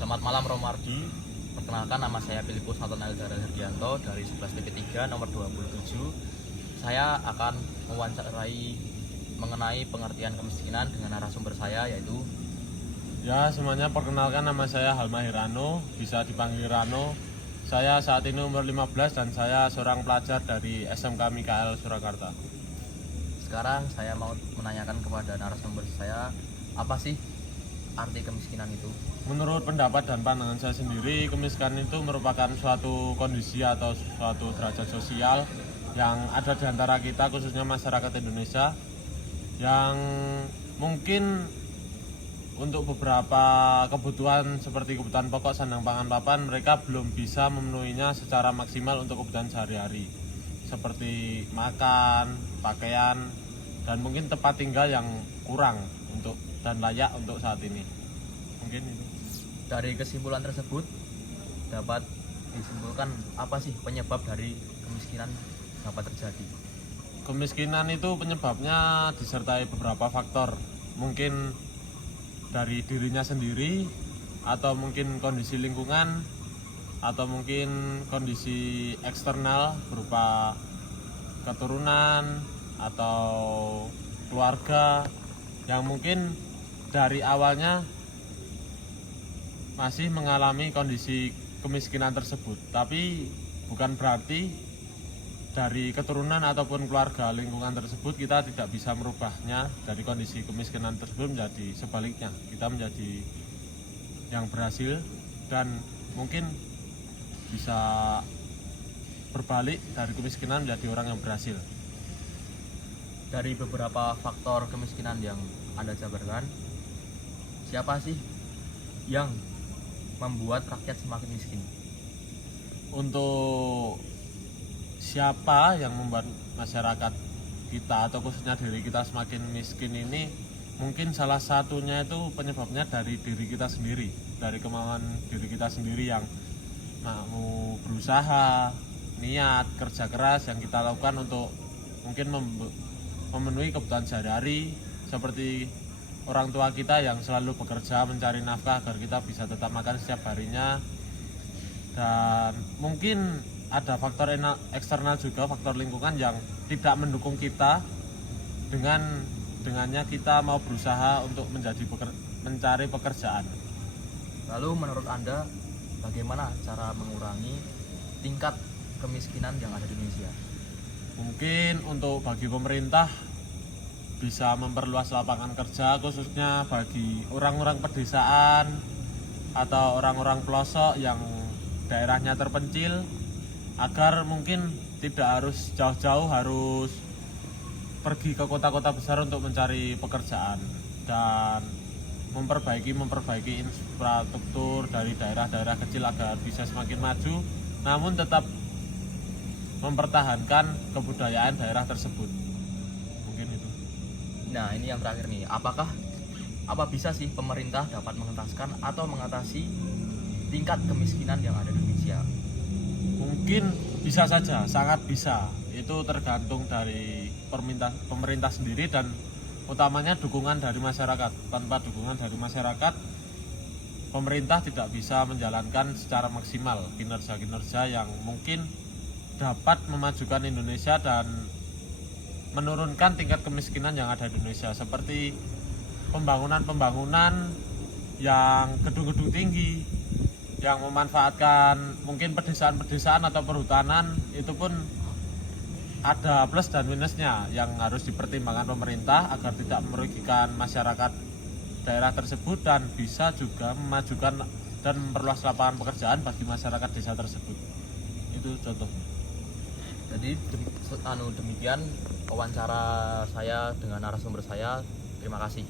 Selamat malam Romardi. Perkenalkan, nama saya Filipus Nathanael Herdianto dari 11 3 nomor 27. Saya akan mewawancarai mengenai pengertian kemiskinan dengan narasumber saya, yaitu Ya, semuanya perkenalkan, nama saya Halma Hirano, bisa dipanggil Rano. Saya saat ini umur 15 dan saya seorang pelajar dari SMK Mikael Surakarta. sekarang saya mau menanyakan kepada narasumber saya, apa sih arti kemiskinan itu? Menurut pendapat dan pandangan saya sendiri, kemiskinan itu merupakan suatu kondisi atau suatu derajat sosial yang ada di antara kita, khususnya masyarakat Indonesia, yang mungkin untuk beberapa kebutuhan seperti kebutuhan pokok, sandang, pangan, papan, mereka belum bisa memenuhinya secara maksimal untuk kebutuhan sehari-hari, seperti makan, pakaian, dan mungkin tempat tinggal yang kurang untuk dan layak untuk saat ini. Mungkin itu. Dari kesimpulan tersebut dapat disimpulkan apa sih penyebab dari kemiskinan dapat terjadi? Kemiskinan itu penyebabnya disertai beberapa faktor, mungkin dari dirinya sendiri, atau mungkin kondisi lingkungan, atau mungkin kondisi eksternal berupa keturunan atau keluarga yang mungkin dari awalnya masih mengalami kondisi kemiskinan tersebut, tapi bukan berarti dari keturunan ataupun keluarga lingkungan tersebut kita tidak bisa merubahnya dari kondisi kemiskinan tersebut menjadi sebaliknya, kita menjadi yang berhasil dan mungkin bisa berbalik dari kemiskinan menjadi orang yang berhasil. Dari beberapa faktor kemiskinan yang Anda jabarkan, siapa sih yang membuat rakyat semakin miskin? Untuk siapa yang membuat masyarakat kita atau khususnya diri kita semakin miskin ini, mungkin salah satunya itu penyebabnya dari diri kita sendiri, dari kemauan diri kita sendiri yang mau berusaha, niat, kerja keras yang kita lakukan untuk mungkin memenuhi kebutuhan sehari-hari, seperti orang tua kita yang selalu bekerja mencari nafkah agar kita bisa tetap makan setiap harinya. Dan mungkin ada faktor eksternal juga, faktor lingkungan yang tidak mendukung kita, dengannya kita mau berusaha untuk mencari pekerjaan. Lalu menurut Anda, bagaimana cara mengurangi tingkat kemiskinan yang ada di Indonesia? Mungkin untuk bagi pemerintah bisa memperluas lapangan kerja, khususnya bagi orang-orang pedesaan atau orang-orang pelosok yang daerahnya terpencil, agar mungkin tidak harus jauh-jauh harus pergi ke kota-kota besar untuk mencari pekerjaan, dan memperbaiki infrastruktur dari daerah-daerah kecil agar bisa semakin maju, namun tetap mempertahankan kebudayaan daerah tersebut. Mungkin itu. Nah, ini yang terakhir nih, apa bisa sih pemerintah dapat mengentaskan atau mengatasi tingkat kemiskinan yang ada di Indonesia? Mungkin bisa saja, sangat bisa. Itu tergantung dari pemerintah sendiri dan utamanya dukungan dari masyarakat. Tanpa dukungan dari masyarakat, pemerintah tidak bisa menjalankan secara maksimal kinerja-kinerja yang mungkin dapat memajukan Indonesia dan menurunkan tingkat kemiskinan yang ada di Indonesia, seperti pembangunan yang gedung-gedung tinggi yang memanfaatkan mungkin pedesaan atau perhutanan. Itu pun ada plus dan minusnya yang harus dipertimbangkan pemerintah agar tidak merugikan masyarakat daerah tersebut dan bisa juga memajukan dan memperluas lapangan pekerjaan bagi masyarakat desa tersebut. Itu contohnya. Jadi demikian wawancara saya dengan narasumber saya. Terima kasih.